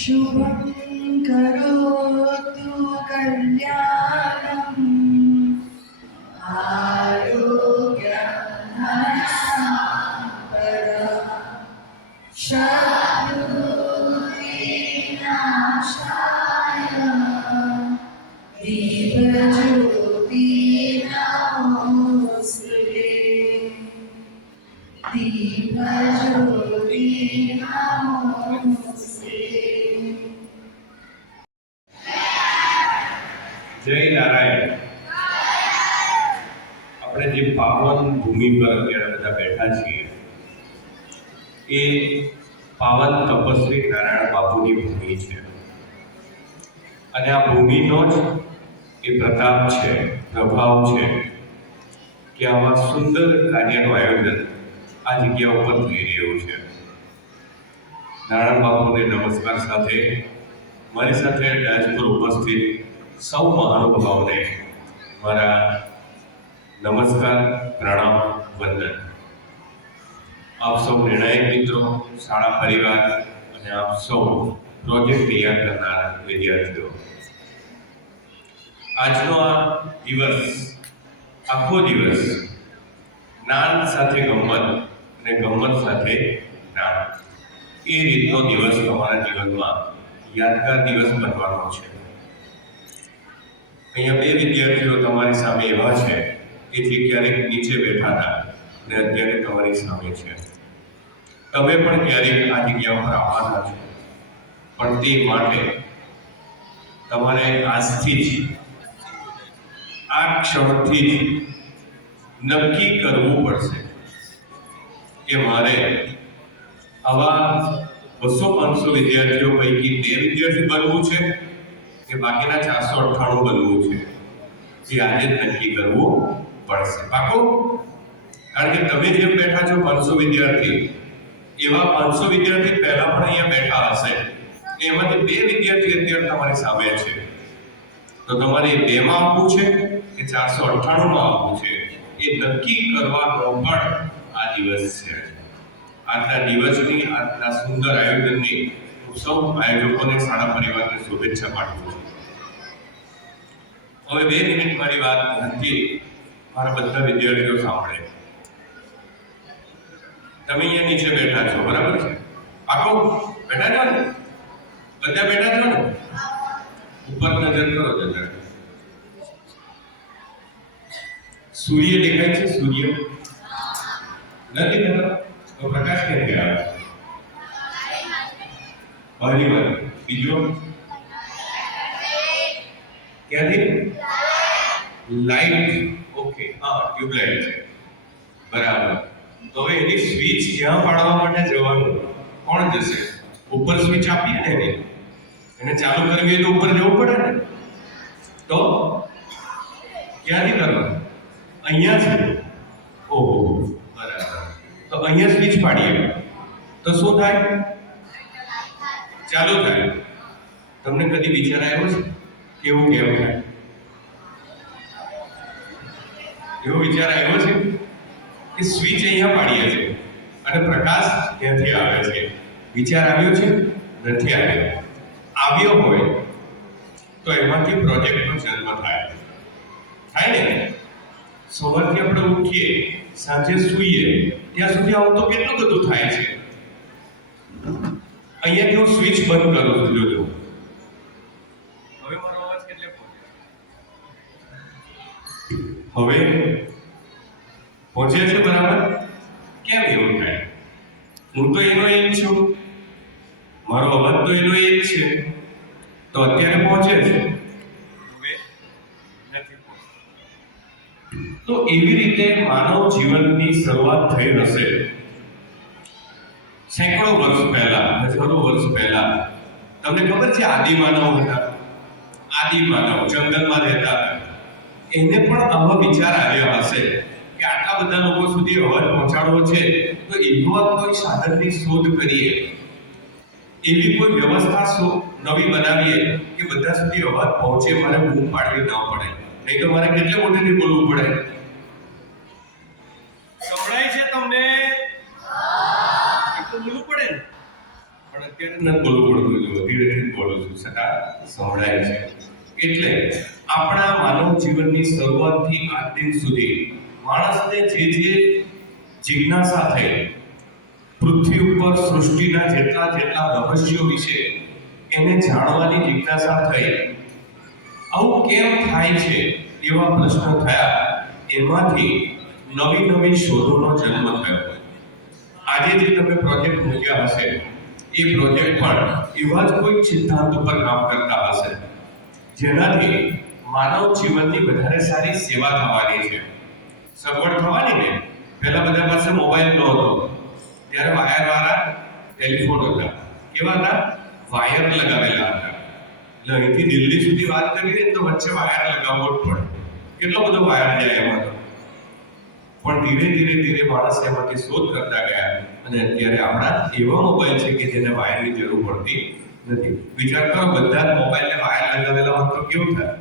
शुभं करोतु कल्याणम् आरोग्यं धनसम्पदः शत्रुविनाशाय दीपज्योति नमोस्तुते दीपज्योति नमोस्तुते। જય નારાયણ। આપણે જે પાવન ભૂમિ પર અત્યારે બધા બેઠા છીએ એ પાવન તપસ્વી નારાયણ બાપુની ભૂમિ છે અને આ ભૂમિનો જ એ પ્રતાપ છે, પ્રભાવ છે કે આવા સુંદર કાર્યનું આયોજન આ જગ્યા ઉપર થઈ રહ્યું છે। નારાયણ બાપુને નમસ્કાર સાથે મારી સાથે ડાયસ પર ઉપસ્થિત સૌ મહાનુભાવોને મારા નમસ્કાર, પ્રણામ, વંદન। આપ સૌ નિર્ણાયક મિત્રો, શાળા પરિવાર અને આપ સૌ પ્રોજેક્ટ તૈયાર કરનાર વિદ્યાર્થીઓ, આજનો આ દિવસ, આખો દિવસ જ્ઞાન સાથે ગમ્મત અને ગમ્મત સાથે જ્ઞાન, એ રીતનો દિવસ તમારા જીવનમાં યાદગાર દિવસ બનવાનો છે। અહીંયા બે વિદ્યાર્થીઓ તમારી સામે એવા છે કે જે ક્યારેક નીચે બેઠા હતા અને અત્યારે તમારી સામે છે। તમે પણ ક્યારેક આ જગ્યા પર આવવાના છો, પણ તે માટે તમારે આજથી જ, આ ક્ષણથી જ નક્કી કરવું પડશે કે મારે આવા 200-500 વિદ્યાર્થીઓ પૈકી 2 વિદ્યાર્થી બનવું છે કે બાકીના 498 બનવું છે, એ આજે જ નક્કી કરવું પડશે। પાકું? કારણ કે તમે જેમ બેઠા છો 500 વિદ્યાર્થી, એવા 500 વિદ્યાર્થી પહેલા પણ અહીંયા બેઠા હશે, એમાંથી 2 વિદ્યાર્થી અત્યારે તમારી સામે છે, તો તમારે 2 માં આવવું છે કે 498 માં આવવું છે, એ નક્કી કરવાનો પણ આ દિવસ છે। આજના દિવસની, આજના સુંદર આયોજનની હું સૌ આયોજકોને, શાળા પરિવારને શુભેચ્છા પાઠવું છું। હવે 2 મિનિટ મારી વાત ધ્યાનથી મારા બધા વિદ્યાર્થીઓ સાંભળે। તમે અહીંયા નીચે બેઠા છો, બરાબર છે? પાકો બેઠા છો ને? બધા બેઠા છો ને? ઉપર નજર કરો જરા। સૂર્ય દેખાય છે? સૂર્ય નથી દેખાતો? તો પ્રકાશ ક્યાંથી આવે? પહેલી વાર। બીજો ક્યાંથી? લાઈટ। ઓકે, હા, ટ્યુબલાઇટ છે, બરાબર। તો હવે એની સ્વિચ ક્યાં પાડવા માટે જવાનું? કોણ જશે? ઉપર સ્વિચ આપીએ ને એને ચાલુ કરવી હોય તો ઉપર જવું પડે ને, તો ક્યાંથી કરવાનું? અહીંયા છે? ઓહો, બરાબર। તો અહીંયા સ્વિચ પાડીએ તો શું થાય? ચાલુ થાય। તમને કદી વિચાર આવ્યો છે કે એવું કેમ થાય? એવો વિચાર આવ્યો છે કે સ્વિચ અહીંયા પાડીએ છે અને પ્રકાશ ત્યાંથી આવે છે? વિચાર આવ્યો છે? નથી આવ્યો। આવ્યો હોય તો એમાંથી પ્રોજેક્ટનો જન્મ થાય ને? સવારથી આપણે ઉઠીએ, સાંજે સૂઈએ, ત્યાં સુધી આવું તો કેટલું બધું થાય છે। અહીંયાથી હું સ્વિચ બંધ કરું છું, જોજો હવે મારો અવાજ કેટલે પહોંચે? હવે પહોંચે છે, બરાબર? કેમ એવું થાય? હું તો એનો એક છું, મારો અવાજ તો એનો એક છે, તો અત્યારે પહોંચે છે, હવે નથી પહોંચતો। તો એવી રીતે માનવ જીવનની શરૂઆત થઈ હશે સેંકડો વર્ષ પહેલા, હજારો વર્ષ પહેલા। તમને ખબર છે આદિમાનવ હતા? આદિમાનવ જંગલમાં રહેતા હતા, એને પણ આવો વિચાર આવ્યો હશે કે આટલા બધા લોકો સુધી અવાજ પહોંચાડવો છે, તો એવા કોઈ સાધનની શોધ કરીએ, એવી કોઈ વ્યવસ્થા નવી બનાવીએ કે બધા સુધી અવાજ પહોંચે, મારે બૂમ પાડવી ન પડે, નહીં તો મારે કેટલે મોટેથી બોલવું પડે। અત્યારે નથી બોલવું પડતું, જો ધીરેથી જ બોલું છું, છતાં સંભળાય છે. એટલે આપણા માનવ જીવનની શરૂઆતથી આજ દિન સુધી માણસને જે જિજ્ઞાસા થઈ, પૃથ્વી ઉપર સૃષ્ટિના જેટલા રહસ્યો વિશે એને જાણવાની જિજ્ઞાસા થઈ. આવું કેમ થાય છે એવા પ્રશ્નો થયા, એમાંથી નવી શોધોનો જન્મ થયો. આજે જે તમે પ્રોજેક્ટ મૂક્યા હશે એ પ્રોજેક્ટ પણ એવા જ કોઈ સિદ્ધાંત ઉપર કામ કરતા હશે, જેનાથી માનવ જીવનની વધારે સારી સેવા થવાની છે, સગવડ થવાની ને. પહેલા બધા પાસે મોબાઈલ નહોતો, ત્યારે વાયરવાળા ટેલિફોન હતા. કેવા હતા? વાયર લગાવેલા હતા. એટલે અહીંથી દિલ્હી સુધી વાત કરીએ તો વચ્ચે વાયર લગાવવો જ પડે. કેટલો બધો વાયર જાય એમાં તો. પણ ધીરે માણસ એમાંથી શોધ કરતા ગયા અને અત્યારે આપણા એવા મોબાઈલ છે કે જેને વાયરની જરૂર પડતી નથી. વિચાર કરો, બધા જ મોબાઈલને વાયર લગાવેલા હોત તો કેવું થાય?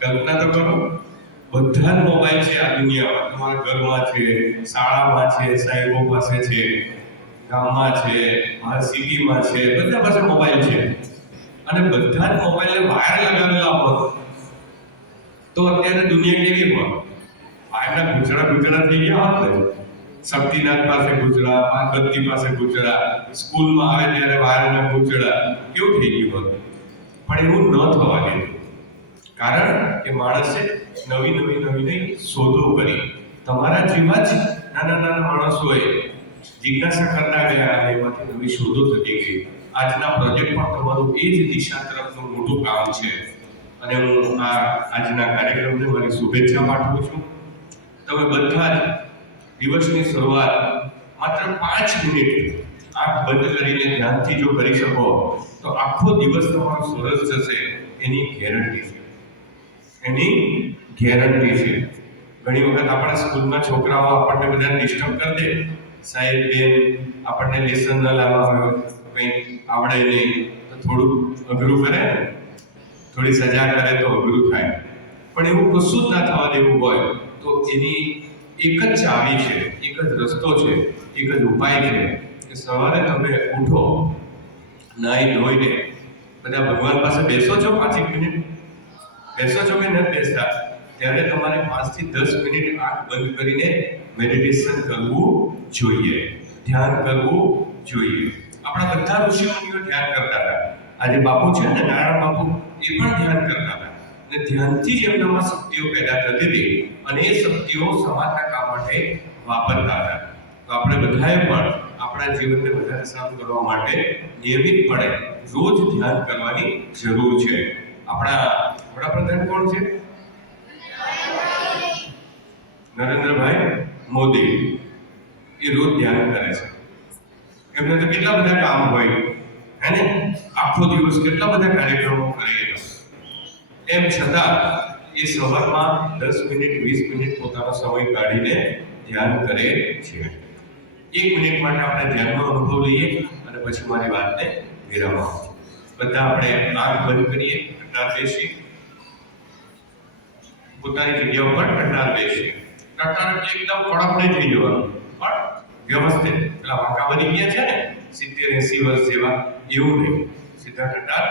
કલ્પના તો કરો. બધા જ મોબાઈલ છે આ દુનિયામાં, તમારા ઘરમાં છે, શાળામાં છે, સાહેબો પાસે છે, ગામમાં છે, મારા સિટીમાં છે, બધા પાસે મોબાઈલ છે. અને બધા જ મોબાઈલને વાયર લગાવેલા હોત તો અત્યારે દુનિયા કેવી હોત? વાયરના ગુંચડા થઈ ગયા હોત ને. શક્તિનાથ પાસે ગુંચડા, પાર્વતી પાસે ગુંચડા, સ્કૂલમાં આવે ત્યારે વાયરના ગુંચડા, કેવું થઈ ગયું હોત? પણ એવું ન થવા દેતું, કારણ કે માણસે નવી શોધો કરી. તમારા જેવા જ નાના માણસોએ જિજ્ઞાસા કરતા ગયા અને એમાંથી નવી શોધો થતી ગઈ. આજના પ્રોજેક્ટ પણ તમારું એ જ દિશા તરફનું મોટું કામ છે. અને હું આજના કાર્યક્રમને મારી શુભેચ્છા પાઠવું છું. તમે બધા જ દિવસની શરૂઆત માત્ર 5 મિનિટ આંખ બંધ કરીને ધ્યાનથી જો કરી શકો તો આખો દિવસ તમારો સરસ જશે, એની ગેરંટી છે. ઘણી વખત આપણા સ્કૂલના છોકરાઓ આપણને બધાને ડિસ્ટર્બ કરી દે. સાહેબ બેન આપણને લેસન ન લાવવા હોય, કંઈ આવડે નહીં તો થોડું અઘરું કરે, થોડી સજા કરે તો અઘરું થાય. પણ એવું કશું જ ના થવા દેવું હોય તો એની એક જ ચાવી છે, એક જ રસ્તો છે, એક જ ઉપાય છે કે સવારે તમે ઉઠો, નાહી ધોઈને બધા ભગવાન પાસે બેસો છો. 5 મિનિટ બેસો છો કે નથી બેસતા? ત્યારે તમારે 5 થી 10 મિનિટ આંખ બંધ કરીને મેડિટેશન કરવું જોઈએ, ધ્યાન કરવું જોઈએ. આપણા બધા ઋષિમુનિઓ ધ્યાન કરતા હતા. આજે બાપુ છે ને, નારાયણ બાપુ, એ પણ ધ્યાન કરતા હતા. અને ધ્યાનથી જ એમનામાં શક્તિઓ પેદા થતી હતી અને એ શક્તિઓ સમાજના કામ માટે વાપરતા હતા. તો આપણે બધાએ પણ આપણા જીવનને વધારે સારું કરવા માટે નિયમિતપણે રોજ ધ્યાન કરવાની જરૂર છે. આપણા વડાપ્રધાન કોણ છે? નરેન્દ્રભાઈ મોદી. એ રોજ ધ્યાન કરે છે. એમને તો કેટલા બધા કામ હોય, હે ને? આખો દિવસ કેટલા બધા કાર્યક્રમો કરે. એમ છતાં એ સવારમાં 10 મિનિટ 20 મિનિટ પોતાનો સમય કાઢીને ધ્યાન કરે છે. 1 મિનિટ માટે આપણે ધ્યાનનો અનુભવ લઈએ અને પછી મારી વાતને વિરામ આપો. બધા આપણે આંખ બંધ કરીએ, કટાર બેસીએ, પોતાની જગ્યા ઉપર કટાર બેસીએ. કટાર એકદમ કડક નહીં થઈ જવાનું, પણ વ્યવસ્થિત. પેલા વાંકા બની ગયા છે ને 70-80 વર્ષ જેવા, એવું નહીં. સીધા કટાર,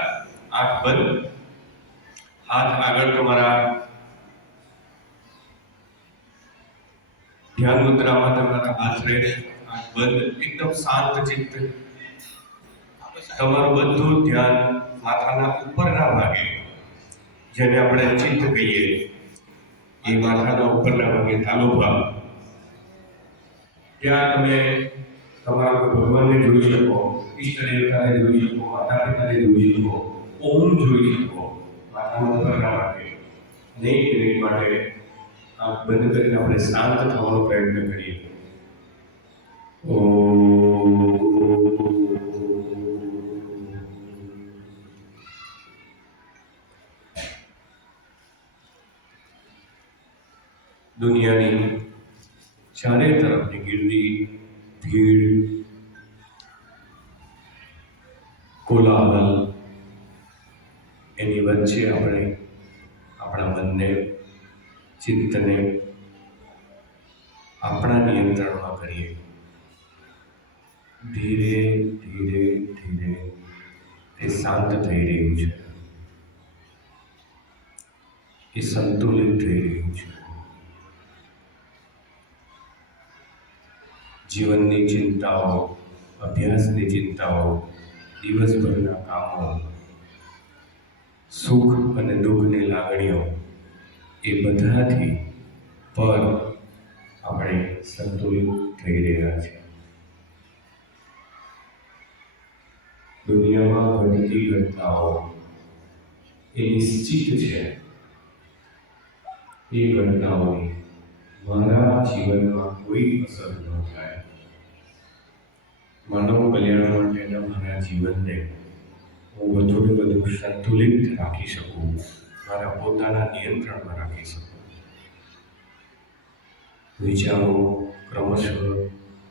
આંખ બંધ, હાથ આગળ તમારા ધ્યાન મુદ્રામાં તમારા હાથ રહે, આંખ બંધ, એકદમ શાંત ચિત્ત. તમારું બધું ધ્યાન માથાના ઉપરના ભાગે, જેને આપણે ચિત્ત કહીએ, એ માથાના ઉપરના ભાગે તાલુ ભાગ, ત્યાં તમે તમારા ભગવાનને જોઈ શકો, ઈષ્ટ દેવતાને જોઈ શકો, માતા પિતાને જોઈ શકો, ઓમ જોઈ શકો. માથાના ઉપરના ભાગે 1 મિનિટ માટે આંખ બંધ કરીને આપણે શાંત થવાનો પ્રયત્ન કરીએ. દુનિયાની ચારે તરફની ગીર્દી, ભીડ, કોલાહલ, એની વચ્ચે આપણે આપણા મનને, ચિત્તને આપણા નિયંત્રણમાં કરીએ. ધીરે ધીરે ધીરે તે શાંત થઈ રહ્યું છે, એ સંતુલિત થઈ રહ્યું છે. જીવનની ચિંતાઓ, અભ્યાસની ચિંતાઓ, દિવસભરના કામો, સુખ અને દુઃખની લાગણીઓ, એ બધાથી પર આપણે સંતુલિત થઈ રહ્યા છીએ. દુનિયામાં બનતી ઘટનાઓ એ નિશ્ચિત છે. એ ઘટનાઓની મારા જીવનમાં કોઈ અસર ન થાય. માનવ કલ્યાણ માટેના મારા જીવનને હું વધુ ને વધુ સંતુલિત રાખી શકું, મારા પોતાના નિયંત્રણમાં રાખી શકું. વિચારો ક્રમશઃ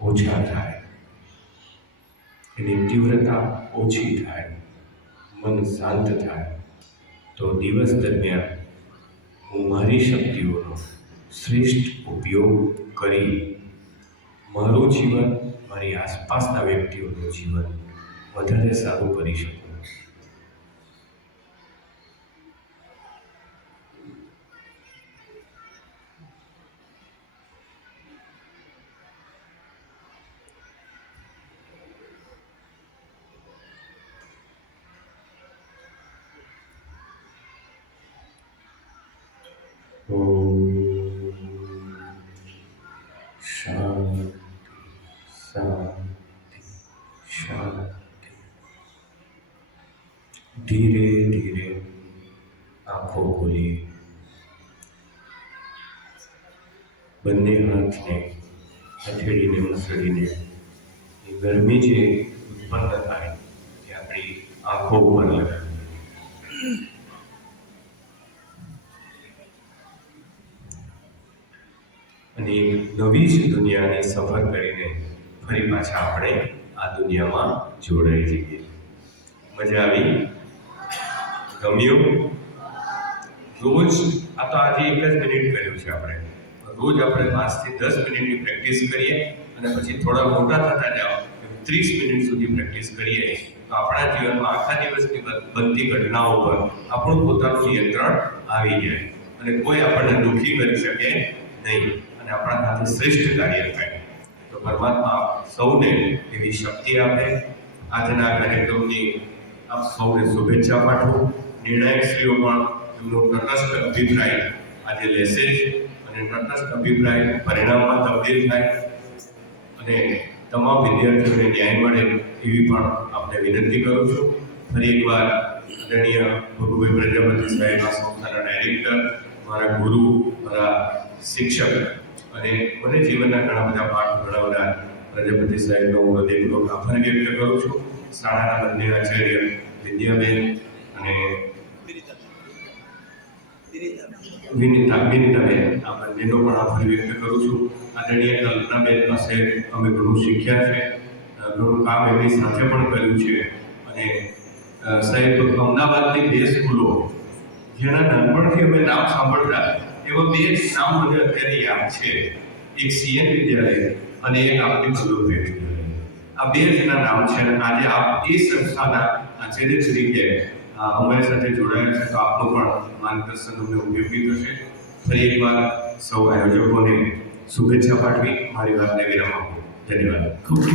ઓછા થાય, એની તીવ્રતા ઓછી થાય, મન શાંત થાય, તો દિવસ દરમિયાન હું મારી શક્તિઓનો શ્રેષ્ઠ ઉપયોગ કરી મારું જીવન, મારી આસપાસના વ્યક્તિઓનું જીવન વધારે સારું કરી શકું. શાંતિ, શાંતિ, શાંતિ. ધીરે ધીરે આંખો ખોલીએ. બંને હાથને હથેળીને મસળીને એ ગરમી જે ઉત્પન્ન થાય તે આપણી આંખો ઉપર લગાવીએ. અને એક નવી જ દુનિયાની સફર કરીને ફરી પાછા આપણે આ દુનિયામાં જોડાઈ જઈએ. મજા આવી? ગમ્યું? રોજ આ તો આજે 1 જ મિનિટ કર્યું છે આપણે. રોજ આપણે 5 થી 10 મિનિટની પ્રેક્ટિસ કરીએ અને પછી થોડા મોટા થતા જાઓ 30 મિનિટ સુધી પ્રેક્ટિસ કરીએ તો આપણા જીવનમાં આખા દિવસની બનતી ઘટનાઓ પર આપણું પોતાનું નિયંત્રણ આવી જાય અને કોઈ આપણને દુઃખી કરી શકે નહીં અને આપણા સાથે શ્રેષ્ઠ કાર્ય થાય. તો પરમાત્મા સૌને એવી શક્તિ આપે. આજના કાર્યક્રમની આપ સૌને શુભેચ્છા પાઠવું. નિર્ણાયકશ્રીઓ પણ એમનો તટસ્થ અભિપ્રાય આજે લેશે જ અને તટસ્થ અભિપ્રાય પરિણામમાં તબદીલ થાય અને તમામ વિદ્યાર્થીઓને ન્યાય મળે એવી પણ આપને વિનંતી કરું છું. ફરી એકવાર આદરણીય ભગુભાઈ પ્રજાપતિ સાહેબ, આ સંસ્થાના ડાયરેક્ટર, મારા ગુરુ, મારા શિક્ષક અને મને જીવનના ઘણા બધા પાઠ ભણાવનાર પ્રજાપતિ સાહેબનો હું હૃદયપૂર્વક આભાર વ્યક્ત કરું છું. શાળાના બંને આચાર્ય વિદ્યાબેન અને વિનીતાબેન, આ બંનેનો પણ આભાર વ્યક્ત કરું છું. આદરણીય કલ્પનાબેન પાસે અમે ઘણું શીખ્યા છે, ઘણું કામ એમની સાથે પણ કર્યું છે અને સાહેબ અમદાવાદની 2 સ્કૂલો જેના નાનપણથી અમે નામ સાંભળતા એવા 2 નામ મને અત્યારે યાદ છે. એક CN વિદ્યાલય અને એક આપણી કલુભાઈ વિદ્યાલય. આ 2 જેના નામ છે અને આજે આપ એ સંસ્થાના આચાર્ય તરીકે અમારી સાથે જોડાયા છે તો આપનું પણ માર્ગદર્શન અમને ઉપયોગી થશે. ફરી એકવાર સૌ આયોજકોને શુભેચ્છા પાઠવી મારી વાતને વિરામ આપું. ધન્યવાદ. ખૂબ